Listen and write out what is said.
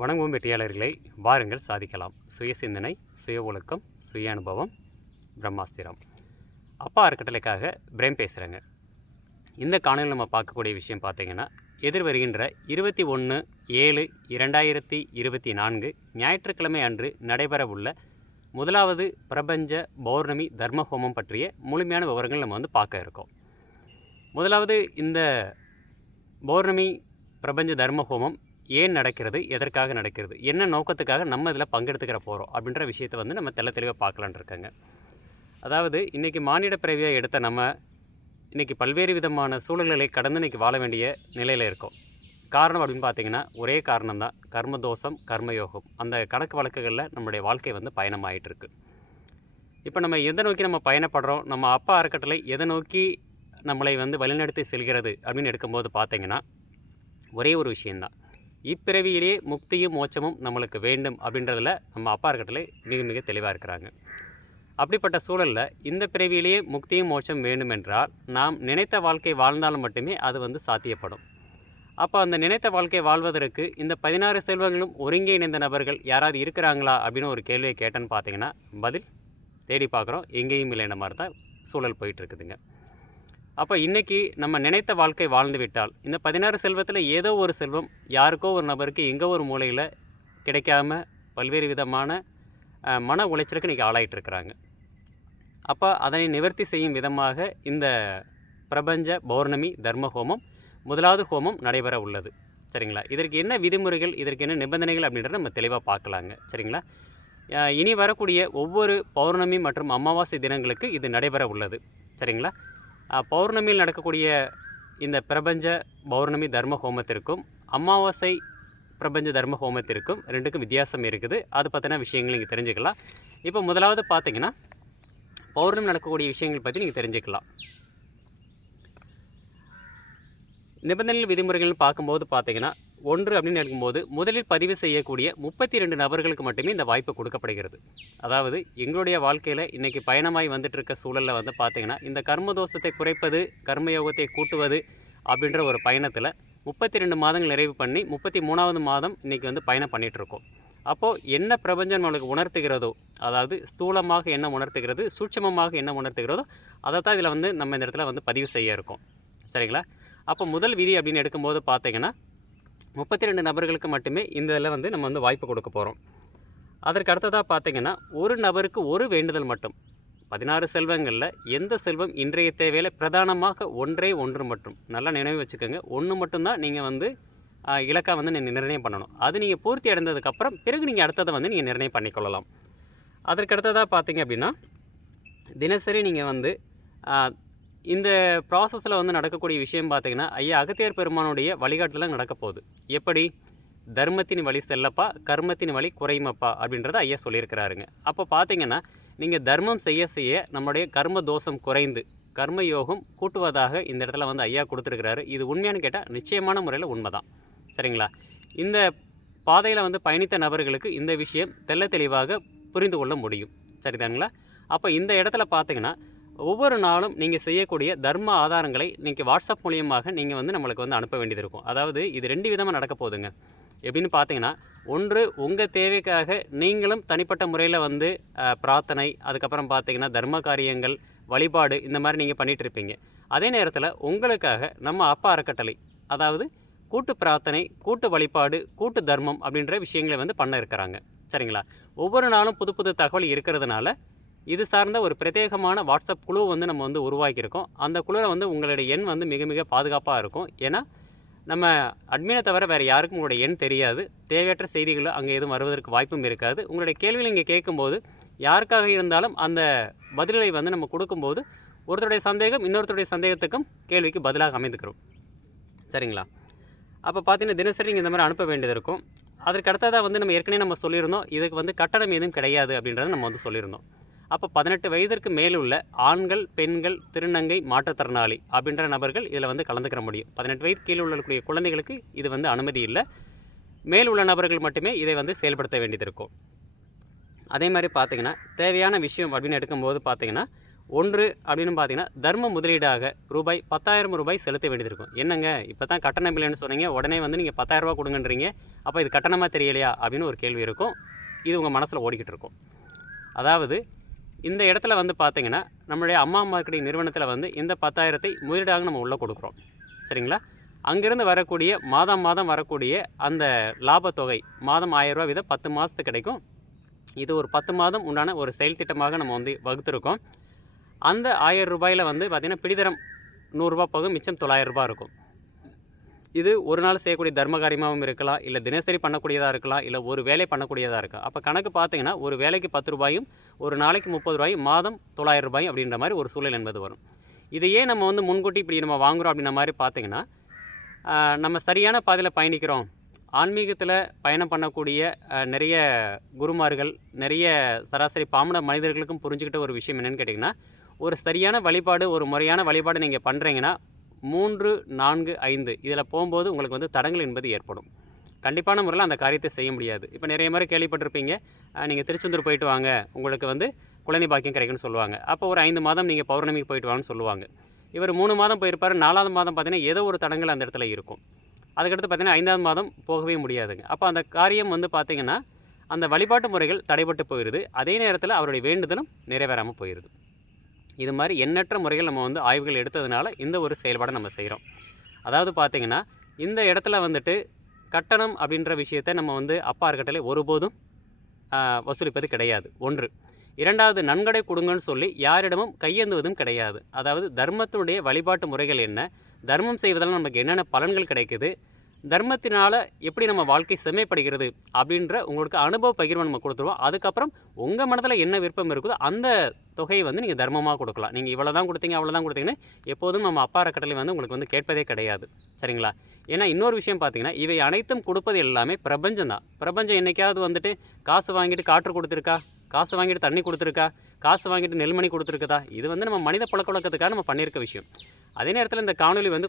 வணங்கும் வெற்றியாளர்களை வாருங்கள் சாதிக்கலாம். சுய சிந்தனை, சுய ஒழுக்கம், சுய அனுபவம், பிரம்மாஸ்திரம். அப்பா அறக்கட்டளைக்காக பிரேம் பேசுகிறேங்க. இந்த காணொலியில் நம்ம பார்க்கக்கூடிய விஷயம் பார்த்தீங்கன்னா, எதிர்வருகின்ற 21/7/2024 ஞாயிற்றுக்கிழமை அன்று நடைபெறவுள்ள முதலாவது பிரபஞ்ச பௌர்ணமி தர்ம ஹோமம் பற்றிய முழுமையான விவரங்கள் நம்ம பார்க்க இருக்கோம். முதலாவது இந்த பௌர்ணமி பிரபஞ்ச தர்ம ஹோமம் ஏன் நடக்கிறது, எதற்காக நடக்கிறது, என்ன நோக்கத்துக்காக நம்ம இதில் பங்கெடுத்துக்கிற போகிறோம் அப்படின்ற விஷயத்தை நம்ம தெளிவாக பார்க்கலான் இருக்காங்க. அதாவது இன்றைக்கி மானிட பிறவியாக எடுத்த நம்ம இன்றைக்கி பல்வேறு விதமான சூழல்களை கடந்து இன்றைக்கி வாழ வேண்டிய நிலையில் இருக்கோம். காரணம் அப்படின்னு பார்த்தீங்கன்னா ஒரே காரணம்தான், கர்மதோஷம், கர்மயோகம். அந்த கணக்கு வழக்குகளில் நம்முடைய வாழ்க்கை பயணமாகிட்டு இருக்கு. இப்போ நம்ம எதை நோக்கி நம்ம பயணப்படுறோம், நம்ம அப்பா அறக்கட்டளை எதை நோக்கி நம்மளை வழிநடத்தி செல்கிறது அப்படின்னு எடுக்கும்போது பார்த்தீங்கன்னா ஒரே ஒரு விஷயந்தான், இப்பிறவியிலே முக்தியும் மோட்சமும் நம்மளுக்கு வேண்டும் அப்படின்றதில் நம்ம அப்பா அறக்கட்டளை மிக மிக தெளிவாக இருக்கிறாங்க. அப்படிப்பட்ட சூழலில் இந்த பிறவியிலேயே முக்தியும் மோட்சம் வேண்டும் என்றால் நாம் நினைத்த வாழ்க்கை வாழ்ந்தாலும் மட்டுமே அது சாத்தியப்படும். அப்போ அந்த நினைத்த வாழ்க்கை வாழ்வதற்கு இந்த 16 செல்வங்களும் ஒருங்கே இணைந்த நபர்கள் யாராவது இருக்கிறாங்களா அப்படின்னு ஒரு கேள்வியை கேட்டேன்னு பார்த்தீங்கன்னா பதில் தேடி பார்க்குறோம், எங்கேயும் இல்லைன்ற மாதிரி தான் சூழல் போயிட்டுருக்குதுங்க. அப்போ இன்றைக்கி நம்ம நினைத்த வாழ்க்கை வாழ்ந்து விட்டால் இந்த 16 செல்வத்தில் ஏதோ ஒரு செல்வம் யாருக்கோ ஒரு நபருக்கு எங்கோ ஒரு மூலையில் கிடைக்காம பல்வேறு விதமான மன உளைச்சலுக்கு இன்றைக்கி ஆளாயிட்டிருக்கிறாங்க. அப்போ அதனை நிவர்த்தி செய்யும் விதமாக இந்த பிரபஞ்ச பௌர்ணமி தர்ம ஹோமம் முதலாவது ஹோமம் நடைபெற உள்ளது. சரிங்களா? இதற்கு என்ன விதிமுறைகள், இதற்கு என்ன நிபந்தனைகள் அப்படின்றத நம்ம தெளிவாக பார்க்கலாங்க. சரிங்களா? இனி வரக்கூடிய ஒவ்வொரு பௌர்ணமி மற்றும் அமாவாசை தினங்களுக்கு இது நடைபெற உள்ளது. சரிங்களா? பௌர்ணமியில் நடக்கக்கூடிய இந்த பிரபஞ்ச பௌர்ணமி தர்ம ஹோமத்திற்கும் அமாவாசை பிரபஞ்ச தர்ம ஹோமத்திற்கும் ரெண்டுக்கும் வித்தியாசம் இருக்குது. அது பற்றின விஷயங்கள் நீங்கள் தெரிஞ்சுக்கலாம். இப்போ முதலாவது பார்த்தீங்கன்னா பௌர்ணமி நடக்கக்கூடிய விஷயங்கள் பற்றி நீங்கள் தெரிஞ்சுக்கலாம். நிபந்தனைகள் விதிமுறைகள்னு பார்க்கும்போது பார்த்தீங்கன்னா 1 அப்படின்னு இருக்கும்போது முதலில் பதிவு செய்யக்கூடிய 32 நபர்களுக்கு மட்டுமே இந்த வாய்ப்பு கொடுக்கப்படுகிறது. அதாவது எங்களுடைய வாழ்க்கையில் இன்றைக்கி பயணமாய் வந்துட்டு இருக்க சூழலில் பார்த்தீங்கன்னா இந்த கர்மதோஷத்தை குறைப்பது, கர்மயோகத்தை கூட்டுவது அப்படின்ற ஒரு பயணத்தில் 32 மாதங்கள் நிறைவு பண்ணி 33வது மாதம் இன்றைக்கி பயணம் பண்ணிகிட்ருக்கோம். அப்போது என்ன பிரபஞ்சம் நம்மளுக்கு உணர்த்துகிறதோ, அதாவது ஸ்தூலமாக என்ன உணர்த்துகிறது, சூட்சமமாக என்ன உணர்த்துகிறதோ அதை தான் இதில் நம்ம இந்த இடத்துல பதிவு செய்ய இருக்கோம். சரிங்களா? அப்போ முதல் விதி அப்படின்னு எடுக்கும்போது பார்த்தீங்கன்னா 32 நபர்களுக்கு மட்டுமே இந்த இதில் நம்ம வாய்ப்பு கொடுக்க போகிறோம். அதற்கு அடுத்ததாக பார்த்தீங்கன்னா ஒரு நபருக்கு ஒரு வேண்டுதல் மட்டும். 16 செல்வங்களில் எந்த செல்வம் இன்றைய தேவையில் பிரதானமாக ஒன்று மட்டும் நல்லா நினைவு வச்சுக்கோங்க. ஒன்று மட்டும்தான் நீங்கள் இலக்காக நீங்கள் நிர்ணயம் பண்ணணும். அது நீங்கள் பூர்த்தி அடைந்ததுக்கப்புறம் பிறகு நீங்கள் அடுத்ததை நீங்கள் நிர்ணயம் பண்ணிக்கொள்ளலாம். அதற்கு அடுத்ததாக பார்த்தீங்க அப்படின்னா தினசரி நீங்கள் இந்த ப்ராசஸில் நடக்கக்கூடிய விஷயம் பார்த்தீங்கன்னா ஐயா அகத்தியர் பெருமானுடைய வழிகாட்டில் நடக்க போகுது. எப்படி? தர்மத்தின் வழி செல்லப்பா, கர்மத்தின் வழி குறைமப்பா அப்படின்றத ஐயா சொல்லியிருக்கிறாருங்க. அப்போ பார்த்தீங்கன்னா நீங்கள் தர்மம் செய்ய செய்ய நம்முடைய கர்ம தோஷம் குறைந்து கர்மயோகம் கூட்டுவதாக இந்த இடத்துல ஐயா கொடுத்துருக்கிறாரு. இது உண்மையானு கேட்டால் நிச்சயமான முறையில் உண்மை தான். சரிங்களா? இந்த பாதையில் பயணித்த நபர்களுக்கு இந்த விஷயம் தெள்ள தெளிவாக புரிந்து கொள்ள முடியும். சரிதானுங்களா? அப்போ இந்த இடத்துல பார்த்தீங்கன்னா ஒவ்வொரு நாளும் நீங்கள் செய்யக்கூடிய தர்ம ஆதாரங்களை நீங்கள் வாட்ஸ்அப் மூலியமாக நீங்கள் நம்மளுக்கு அனுப்ப வேண்டியது இருக்கும். அதாவது இது 2 விதமாக நடக்க போகுதுங்க. எப்படின்னு பார்த்தீங்கன்னா, ஒன்று உங்கள் தேவைக்காக நீங்களும் தனிப்பட்ட முறையில் பிரார்த்தனை, அதுக்கப்புறம் பார்த்தீங்கன்னா தர்ம காரியங்கள், வழிபாடு இந்த மாதிரி நீங்கள் பண்ணிகிட்டு இருப்பீங்க. அதே நேரத்தில் உங்களுக்காக நம்ம அப்பா அறக்கட்டளை, அதாவது கூட்டு பிரார்த்தனை, கூட்டு வழிபாடு, கூட்டு தர்மம் அப்படின்ற விஷயங்களை பண்ண இருக்கிறாங்க. சரிங்களா? ஒவ்வொரு நாளும் புது புது தகவல் இருக்கிறதுனால இது சார்ந்த ஒரு பிரத்யேகமான வாட்ஸ்அப் குழு நம்ம உருவாக்கியிருக்கோம். அந்த குழுவில் உங்களுடைய எண் மிக மிக பாதுகாப்பாக இருக்கும். ஏன்னா நம்ம அட்மினை தவிர வேறு யாருக்கும் உங்களுடைய எண் தெரியாது. தேவையற்ற செய்திகள் அங்கே எதுவும் வருவதற்கு வாய்ப்பும் இருக்காது. உங்களுடைய கேள்வியில் இங்கே கேட்கும்போது யாருக்காக இருந்தாலும் அந்த பதிலை நம்ம கொடுக்கும்போது ஒருத்தருடைய சந்தேகம் இன்னொருத்தருடைய சந்தேகத்துக்கும் கேள்விக்கு பதிலாக அமைந்துக்கிறோம். சரிங்களா? அப்போ பார்த்தீங்கன்னா தினசரி நீங்கள் இந்த மாதிரி அனுப்ப வேண்டியது இருக்கும். அதற்கு அடுத்ததாக நம்ம ஏற்கனவே நம்ம சொல்லியிருந்தோம், இதுக்கு கட்டணம் எதுவும் கிடையாது அப்படின்றத நம்ம சொல்லியிருந்தோம். அப்போ 18 வயதிற்கு மேலுள்ள ஆண்கள், பெண்கள், திருநங்கை, மாற்றுத்திறனாளி அப்படின்ற நபர்கள் இதில் கலந்துக்கிற முடியும். 18 வயது கீழே உள்ளக்கூடிய குழந்தைகளுக்கு இது அனுமதி இல்லை. மேல் உள்ள நபர்கள் மட்டுமே இதை செயல்படுத்த வேண்டியது இருக்கும். அதே மாதிரி பார்த்தீங்கன்னா தேவையான விஷயம் அப்படின்னு எடுக்கும்போது பார்த்தீங்கன்னா 1 அப்படின்னு பார்த்தீங்கன்னா தர்ம முதலீடாக ரூபாய் 10,000 ரூபாய் செலுத்த வேண்டியது இருக்கும். என்னங்க இப்போ தான் கட்டணம் இல்லைன்னு சொன்னீங்க, உடனே நீங்கள் 10,000 ரூபா கொடுங்கன்றீங்க, அப்போ இது கட்டணமாக தெரியலையா அப்படின்னு ஒரு கேள்வி இருக்கும். இது உங்கள் மனசில் ஓடிக்கிட்டு இருக்கும். அதாவது இந்த இடத்துல வந்து பார்த்தீங்கன்னா, நம்மளுடைய அம்மா மார்க்கெட்டிங் நிறுவனத்தில் வந்து இந்த 10,000 முதலீடாக நம்ம உள்ளே கொடுக்குறோம். சரிங்களா? அங்கேருந்து வரக்கூடிய மாதம் வரக்கூடிய அந்த லாபத்தொகை மாதம் ரூ. 1000 வீதம் 10 மாதத்துக்கு கிடைக்கும். இது ஒரு 10 மாதம் உண்டான ஒரு செயல் திட்டமாக நம்ம வந்து வகுத்திருக்கோம். அந்த ரூ. 1000 வந்து பார்த்திங்கன்னா பிடிதரம் ரூ. 100 போகும், மிச்சம் ரூ. 900 இருக்கும். இது ஒரு நாள் செய்யக்கூடிய தர்ம காரியமாகவும் இருக்கலாம், இல்லை தினசரி பண்ணக்கூடியதாக இருக்கலாம், இல்லை ஒரு வேலை பண்ணக்கூடியதாக இருக்கும். அப்போ கணக்கு பார்த்தீங்கன்னா ஒரு வேலைக்கு ரூ. 10, ஒரு நாளைக்கு ரூ. 30, மாதம் ரூ. 900 அப்படின்ற மாதிரி ஒரு சூழல் என்பது வரும். இதையே நம்ம வந்து முன்கூட்டி இப்படி நம்ம வாங்குகிறோம் அப்படின்ற மாதிரி பார்த்தீங்கன்னா, நம்ம சரியான பாதையில் பயணிக்கிறோம். ஆன்மீகத்தில் பயணம் பண்ணக்கூடிய நிறைய குருமார்கள், நிறைய சராசரி பாமர மனிதர்களுக்கும் புரிஞ்சுக்கிட்ட ஒரு விஷயம் என்னென்னு கேட்டிங்கன்னா, ஒரு சரியான வழிபாடு, ஒரு முறையான வழிபாடு நீங்கள் பண்ணுறீங்கன்னா 3, 4, 5 இதில் போகும்போது உங்களுக்கு வந்து தடங்கள் என்பது ஏற்படும். கண்டிப்பான முறையில் அந்த காரியத்தை செய்ய முடியாது. இப்போ நிறைய முறை கேள்விப்பட்டிருப்பீங்க, நீங்கள் திருச்செந்தூர் போயிட்டு வாங்க, உங்களுக்கு வந்து குழந்தை பாக்கியம் கிடைக்குன்னு சொல்லுவாங்க. அப்போ ஒரு 5 மாதம் நீங்கள் பௌர்ணமிக்கு போயிட்டு வாங்கன்னு சொல்லுவாங்க. இவர் 3 மாதம் போயிருப்பார், 4வது மாதம் பார்த்தீங்கன்னா ஏதோ ஒரு தடங்கள் அந்த இடத்துல இருக்கும். அதுக்கடுத்து பார்த்தீங்கன்னா 5வது மாதம் போகவே முடியாதுங்க. அப்போ அந்த காரியம் வந்து பார்த்திங்கன்னா அந்த வழிபாட்டு முறைகள் தடைபட்டு போயிடுது. அதே நேரத்தில் அவருடைய வேண்டுதலும் நிறைவேறாமல் போயிடுது. இது மாதிரி எண்ணற்ற முறைகள் நம்ம வந்து ஆய்வுகள் எடுத்ததுனால இந்த ஒரு செயல்பாடை நம்ம செய்கிறோம். அதாவது பார்த்திங்கன்னா இந்த இடத்துல வந்துட்டு கட்டணம் அப்படின்ற விஷயத்தை நம்ம வந்து அப்பா இருக்கட்டளை ஒருபோதும் வசூலிப்பது கிடையாது. 1. 2வது, நன்கொடை கொடுங்கன்னு சொல்லி யாரிடமும் கையேந்துவதும் கிடையாது. அதாவது தர்மத்தினுடைய வழிபாட்டு முறைகள் என்ன, தர்மம் செய்வதால் நமக்கு என்னென்ன பலன்கள் கிடைக்குது, தர்மத்தினால் எப்படி நம்ம வாழ்க்கை செம்மைப்படுகிறது அப்படின்ற உங்களுக்கு அனுபவ பகிர்வை நம்ம கொடுத்துருவோம். அதுக்கப்புறம் உங்கள் மனதில் என்ன விருப்பம் இருக்குதோ அந்த தொகையை வந்து நீங்கள் தர்மமாக கொடுக்கலாம். நீங்கள் இவ்வளோ தான் கொடுத்தீங்க, அவ்வளோ தான் கொடுத்தீங்கன்னு எப்போதும் நம்ம அப்பா அறக்கட்டளை வந்து உங்களுக்கு வந்து கேட்பதே கிடையாது. சரிங்களா? ஏன்னா இன்னொரு விஷயம் பார்த்தீங்கன்னா, இவை அனைத்தும் கொடுப்பது எல்லாமே பிரபஞ்சம் தான். பிரபஞ்சம் என்றைக்காவது வந்துட்டு காசு வாங்கிட்டு காற்று கொடுத்துருக்கா, காசு வாங்கிட்டு தண்ணி கொடுத்துருக்கா, காசு வாங்கிட்டு நெல்மணி கொடுத்துருக்குதா? இது வந்து நம்ம மனித பழக்க வழக்கத்துக்காக நம்ம பண்ணியிருக்க விஷயம். அதே நேரத்தில் இந்த காணொலி வந்து